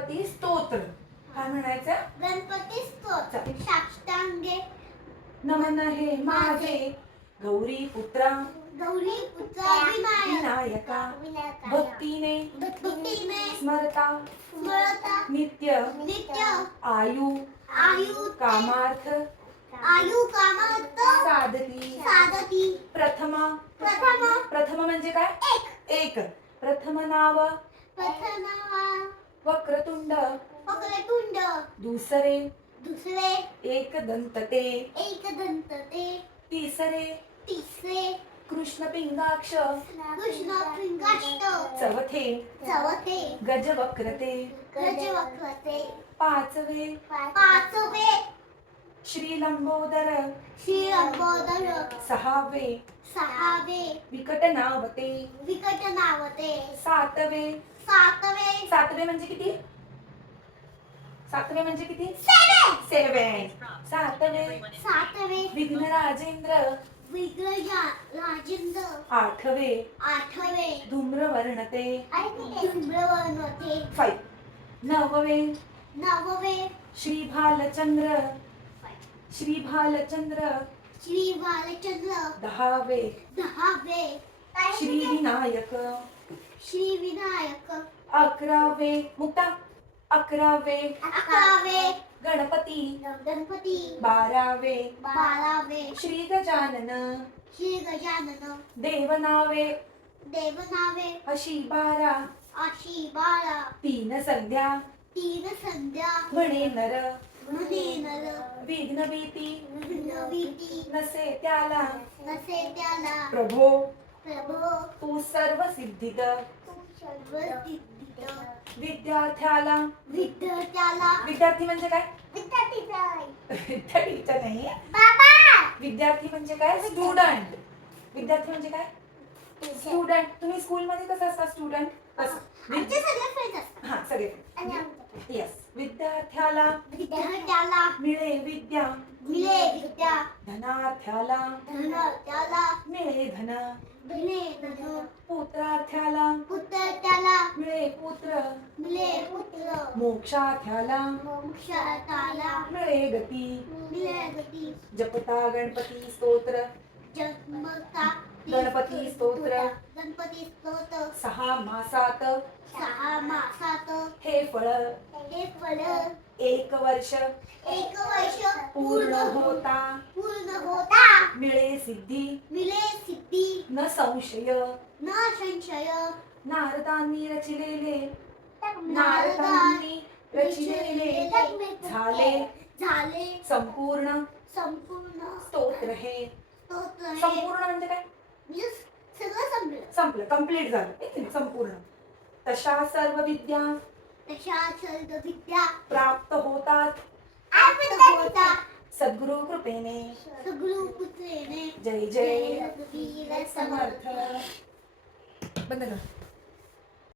गणपती स्तोत्र. काय म्हणायचं? गणपती स्तोत्र. साष्टांगे. नमन हे माझे. गौरी पुत्रा. गौरी पुत्र विनायक. विनायका. भक्तीने. भक्तीने. स्मरता. स्मरता. नित्य. नित्य. आयु. आयु. कामार्थ. आयु कामार्थ. साधती साधती प्रथम. प्रथम. प्रथम म्हणजे काय? एक. एक. प्रथम नाव प्रथम. वक्रतुंड. वक्रतुंड. दुसरे. दुसरे. एक दंत ते एकदंत ते तिसरे. तिसरे. कृष्ण पिंगाक्ष कृष्ण पिंगाष्ट चौथे. चौथे. गजवक्रते. गजवक्रते. पाचवे. पाचवे. श्री लंबोदर श्री अंबोदर सहावे. सहावे. विकट नावते विकट नावते सातवे. सातवे. सातवे म्हणजे किती? सातवे म्हणजे किती? सेवन सातवे. सातवे. विघ्न राजेंद्र. राजेंद्र. आठवे. आठवे. धूम्रवर्णते. धूम्रवर्णते. फाईव्ह नववे. नववे. श्री भालचंद्र श्री भालचंद्र श्री बालचंद्र दहावे. दहावे. श्री विनायक श्री विनायक. अकरावे मुक्ता. अकरावे. अकरावे. गणपती. गणपती. बारावे. बारावे. श्री गजानन. श्री गजानन. देवनावे. देवनावे. अशी बारा. अशी बारा. तीन संध्या. तीन संध्या. म्हणे नर. म्हणे नर. विघ्न भीती नवीती नसे त्याला. नसे त्याला. प्रभो. प्रभो. तू सर्व सिद्धित. सर्वसिद्धित विद्यार्थ्याला. विद्यार्थ्याला. विद्यार्थी म्हणजे काय? विद्यार्थीचा नाही. बाबा. विद्यार्थी म्हणजे काय? स्टुडंट. विद्यार्थी म्हणजे काय? स्टुडंट. तुम्ही स्कूलमध्ये कसं असता स्टुडंट? आमचे सगळे फ्रेंड्स असतात. हा सगळे आणि आमचे. येस विद्यार्थ्याला. विद्यार्थ्याला. मिळे विद्या. मिळे विद्या. धनार्थ्याला. धन त्याला मिळे धन. पुत्रार्थ्याला. पुत्र त्याला मिळे पुत्र. मिळे पुत्र. मोक्षार्थ्याला. मोक्षाला मिळे गती. मिळे गती. जपता गणपती स्तोत्र. जन्मता गणपती स्तोत्र. गणपती स्तोत्र. सहा मासात. सहा मासात. हे फळ. हे फळ. एक वर्ष. एक वर्ष पूर्ण होता. पूर्ण होता. मिळे सिद्धी. मिळे सिद्धी न संशय. न संशय. नारदांनी रचिलेले. नारदांनी रचिलेले झाले. झाले. संपूर्ण. संपूर्ण. स्तोत्र हे. स्तोत्र हे. संपूर्ण म्हणजे काय? म्हणजे सगळं संपलं. संपलं. कंप्लीट झालं? संपूर्ण. तशा सर्व विद्या तशा सर्व विद्या प्राप्त होतात. होता सद्गुरु कृपेने सगळं पुत्रेने जय जय समर्थ। बंद कर.